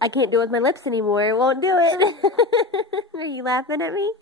I can't do it with my lips anymore. It won't do it. Are you laughing at me?